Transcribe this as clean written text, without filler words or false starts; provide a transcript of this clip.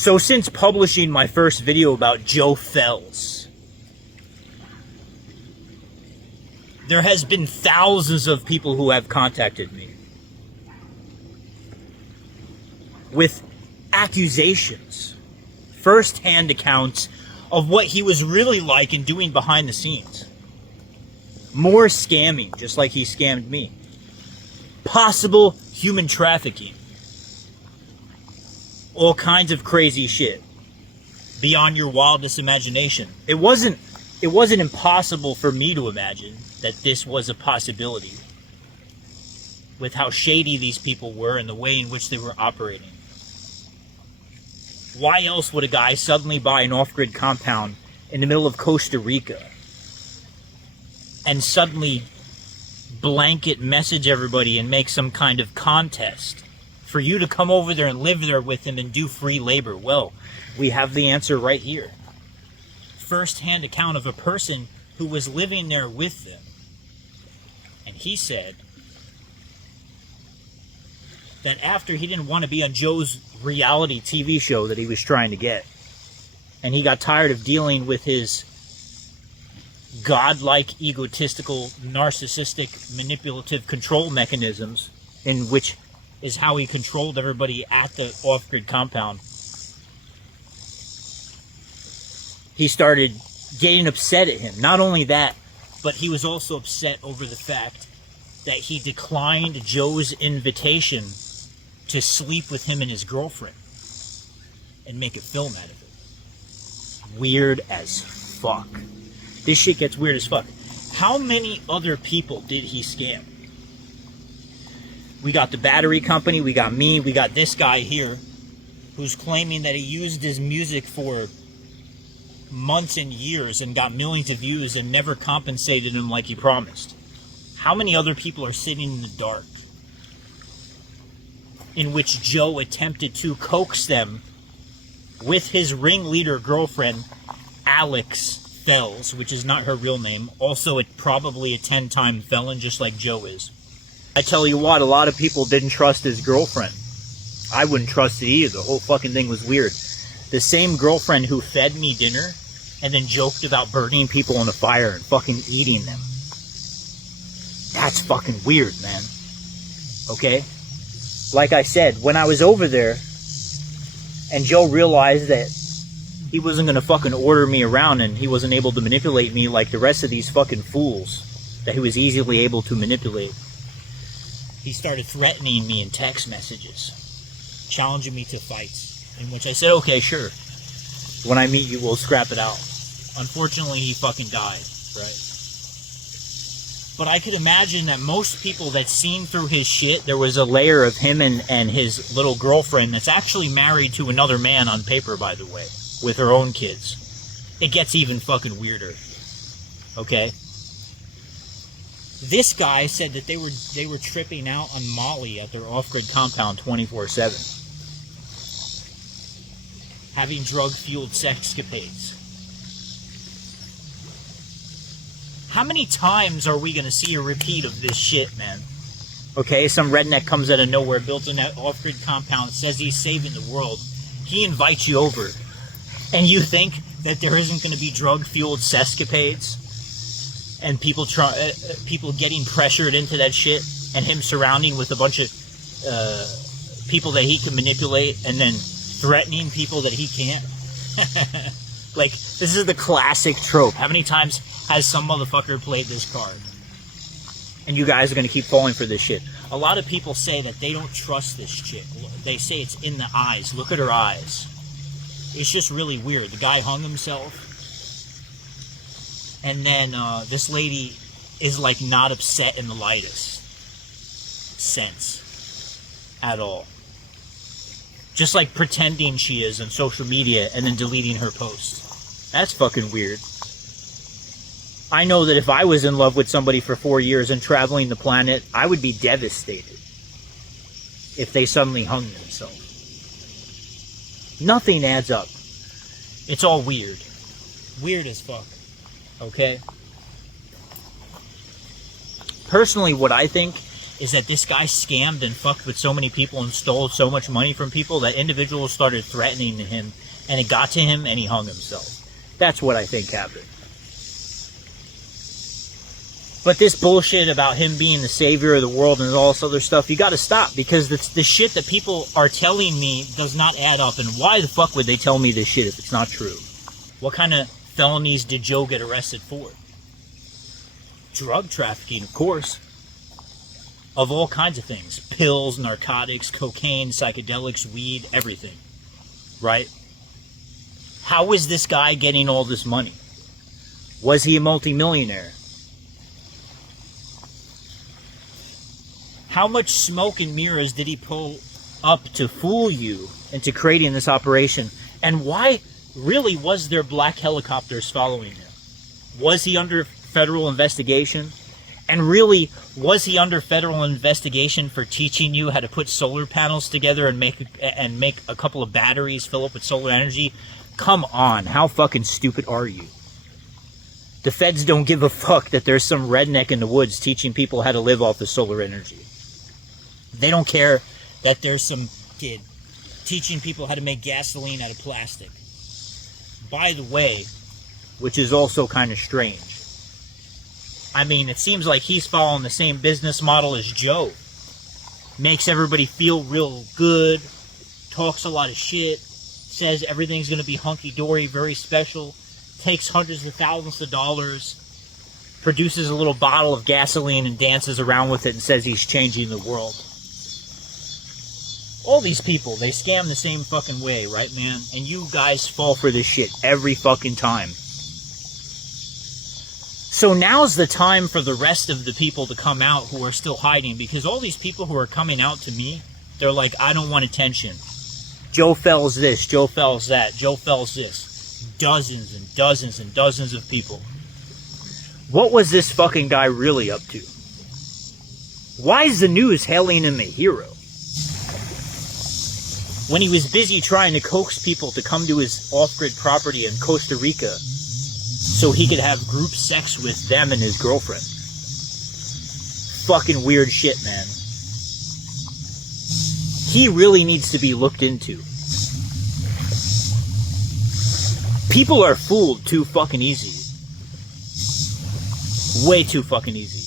So since publishing my first video about Joe Felz, there has been thousands of people who have contacted me with accusations, first-hand accounts of what he was really like and doing behind the scenes. More scamming, just like he scammed me. Possible human trafficking. All kinds of crazy shit. Beyond your wildest imagination. It wasn't impossible for me to imagine that this was a possibility. With how shady these people were and the way in which they were operating. Why else would a guy suddenly buy an off-grid compound in the middle of Costa Rica and suddenly blanket message everybody and make some kind of contest for you to come over there and live there with him and do free labor? Well, we have the answer right here. First-hand account of a person who was living there with them. And he said that after he didn't want to be on Joe's reality TV show that he was trying to get, and he got tired of dealing with his godlike, egotistical, narcissistic, manipulative control mechanisms, in which is how he controlled everybody at the off-grid compound, he started getting upset at him. Not only that, but he was also upset over the fact that he declined Joe's invitation to sleep with him and his girlfriend and make a film out of it. Weird as fuck. This shit gets weird as fuck. How many other people did he scam? We got the battery company, we got me, we got this guy here who's claiming that he used his music for months and years and got millions of views and never compensated him like he promised. How many other people are sitting in the dark in which Joe attempted to coax them with his ringleader girlfriend, Alex Felz, which is not her real name, also probably a 10-time felon just like Joe is. I tell you what, a lot of people didn't trust his girlfriend. I wouldn't trust it either. The whole fucking thing was weird. The same girlfriend who fed me dinner and then joked about burning people on a fire and fucking eating them. That's fucking weird, man. Okay? Like I said, when I was over there and Joe realized that he wasn't gonna fucking order me around and he wasn't able to manipulate me like the rest of these fucking fools that he was easily able to manipulate, he started threatening me in text messages, challenging me to fights, in which I said, okay, sure. When I meet you, we'll scrap it out. Unfortunately, he fucking died, right? But I could imagine that most people that seen through his shit, there was a layer of him and his little girlfriend that's actually married to another man on paper, by the way, with her own kids. It gets even fucking weirder. Okay? This guy said that they were tripping out on Molly at their off-grid compound 24/7. Having drug-fueled sexcapades. How many times are we going to see a repeat of this shit, man? Okay, some redneck comes out of nowhere, builds an off-grid compound, says he's saving the world. He invites you over. And you think that there isn't going to be drug-fueled sexcapades? And people getting pressured into that shit, and him surrounding with a bunch of people that he can manipulate, and then threatening people that he can't. Like, this is the classic trope. How many times has some motherfucker played this card? And you guys are going to keep falling for this shit. A lot of people say that they don't trust this chick. They say it's in the eyes. Look at her eyes. It's just really weird. The guy hung himself. And then this lady is like not upset in the lightest sense at all. Just like pretending she is on social media and then deleting her posts. That's fucking weird. I know that if I was in love with somebody for 4 years and traveling the planet, I would be devastated if they suddenly hung themselves. Nothing adds up. It's all weird. Weird as fuck. Okay? Personally, what I think is that this guy scammed and fucked with so many people and stole so much money from people that individuals started threatening him, and it got to him and he hung himself. That's what I think happened. But this bullshit about him being the savior of the world and all this other stuff, you gotta stop, because the shit that people are telling me does not add up. And why the fuck would they tell me this shit if it's not true? What kind of felonies did Joe get arrested for? Drug trafficking, of course. Of all kinds of things. Pills, narcotics, cocaine, psychedelics, weed, everything. Right? How is this guy getting all this money? Was he a multimillionaire? How much smoke and mirrors did he pull up to fool you into creating this operation? And why really was there black helicopters following him? Was he under federal investigation? And really, was he under federal investigation for teaching you how to put solar panels together and make a couple of batteries fill up with solar energy? Come on, how fucking stupid are you? The feds don't give a fuck that there's some redneck in the woods teaching people how to live off of solar energy. They don't care that there's some kid teaching people how to make gasoline out of plastic. By the way, which is also kind of strange, I mean, it seems like he's following the same business model as Joe. Makes everybody feel real good, talks a lot of shit, says everything's going to be hunky-dory, very special, takes hundreds of thousands of dollars, produces a little bottle of gasoline and dances around with it and says he's changing the world. All these people, they scam the same fucking way, right, man? And you guys fall for this shit every fucking time. So now's the time for the rest of the people to come out who are still hiding, because all these people who are coming out to me, they're like, I don't want attention. Joe Felz this, Joe Felz that, Joe Felz this. Dozens and dozens and dozens of people. What was this fucking guy really up to? Why is the news hailing him a hero? When he was busy trying to coax people to come to his off-grid property in Costa Rica so he could have group sex with them and his girlfriend. Fucking weird shit, man. He really needs to be looked into. People are fooled too fucking easy. Way too fucking easy.